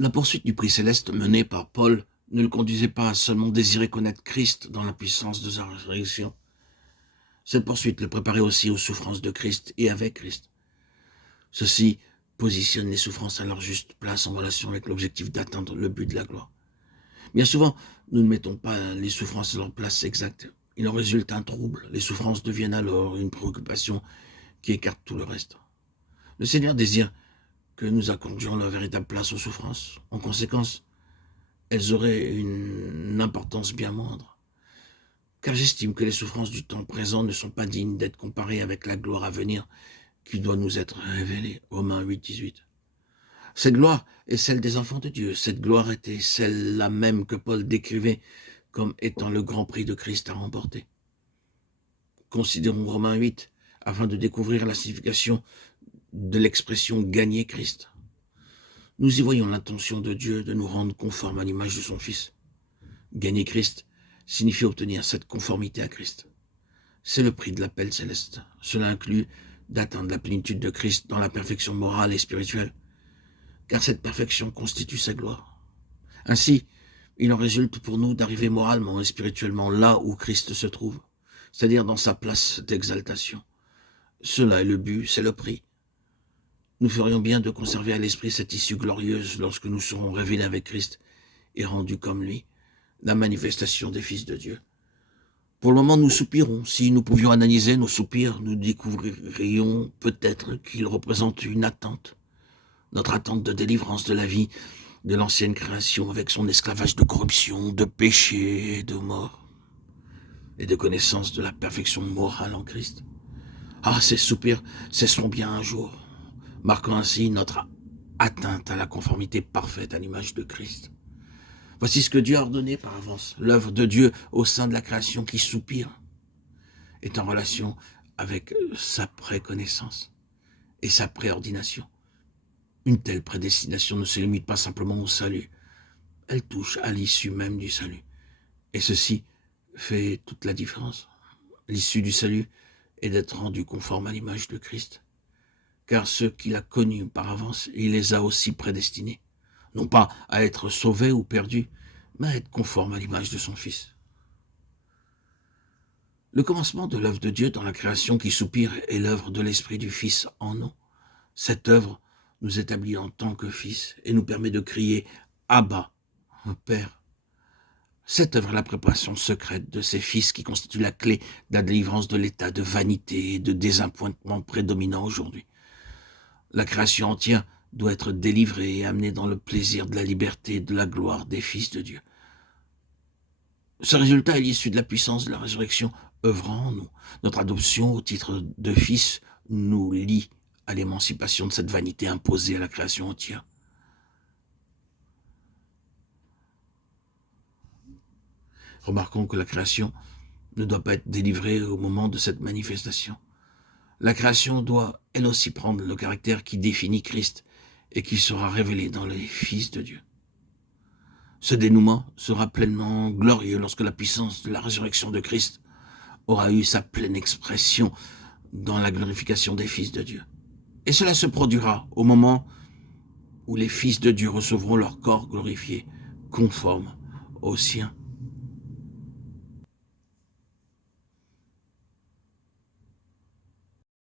La poursuite du prix céleste menée par Paul ne le conduisait pas à seulement désirer connaître Christ dans la puissance de sa résurrection. Cette poursuite le préparait aussi aux souffrances de Christ et avec Christ. Ceci positionne les souffrances à leur juste place en relation avec l'objectif d'atteindre le but de la gloire. Bien souvent, nous ne mettons pas les souffrances à leur place exacte. Il en résulte un trouble. Les souffrances deviennent alors une préoccupation qui écarte tout le reste. Le Seigneur désire que nous accordions la véritable place aux souffrances. En conséquence, elles auraient une importance bien moindre. Car j'estime que les souffrances du temps présent ne sont pas dignes d'être comparées avec la gloire à venir qui doit nous être révélée. Romains 8, 18. Cette gloire est celle des enfants de Dieu. Cette gloire était celle-là même que Paul décrivait comme étant le grand prix de Christ à remporter. Considérons Romains 8 afin de découvrir la signification de l'expression « gagner Christ ». Nous y voyons l'intention de Dieu de nous rendre conformes à l'image de son Fils. Gagner Christ signifie obtenir cette conformité à Christ. C'est le prix de l'appel céleste. Cela inclut d'atteindre la plénitude de Christ dans la perfection morale et spirituelle, car cette perfection constitue sa gloire. Ainsi, il en résulte pour nous d'arriver moralement et spirituellement là où Christ se trouve, c'est-à-dire dans sa place d'exaltation. Cela est le but, c'est le prix. Nous ferions bien de conserver à l'esprit cette issue glorieuse lorsque nous serons révélés avec Christ et rendus comme lui, la manifestation des fils de Dieu. Pour le moment, nous soupirons. Si nous pouvions analyser nos soupirs, nous découvririons peut-être qu'ils représentent une attente. Notre attente de délivrance de la vie de l'ancienne création avec son esclavage de corruption, de péché et de mort, et de connaissance de la perfection morale en Christ. Ah, ces soupirs cesseront bien un jour, marquant ainsi notre atteinte à la conformité parfaite à l'image de Christ. Voici ce que Dieu a ordonné par avance. L'œuvre de Dieu au sein de la création qui soupire est en relation avec sa préconnaissance et sa préordination. Une telle prédestination ne se limite pas simplement au salut. Elle touche à l'issue même du salut. Et ceci fait toute la différence. L'issue du salut est d'être rendu conforme à l'image de Christ. Car ceux qu'il a connus par avance, il les a aussi prédestinés. Non pas à être sauvés ou perdus, mais à être conformes à l'image de son Fils. Le commencement de l'œuvre de Dieu dans la création qui soupire est l'œuvre de l'Esprit du Fils en nous. Cette œuvre nous établit en tant que fils et nous permet de crier « Abba, Père ». Cette œuvre est la préparation secrète de ces fils qui constitue la clé de la délivrance de l'état de vanité et de désappointement prédominant aujourd'hui. La création entière doit être délivrée et amenée dans le plaisir de la liberté et de la gloire des fils de Dieu. Ce résultat est l'issue de la puissance de la résurrection œuvrant en nous. Notre adoption au titre de fils nous lie à l'émancipation de cette vanité imposée à la création entière. Remarquons que la création ne doit pas être délivrée au moment de cette manifestation. La création doit, elle aussi, prendre le caractère qui définit Christ et qui sera révélé dans les fils de Dieu. Ce dénouement sera pleinement glorieux lorsque la puissance de la résurrection de Christ aura eu sa pleine expression dans la glorification des fils de Dieu. Et cela se produira au moment où les fils de Dieu recevront leur corps glorifié, conforme au sien.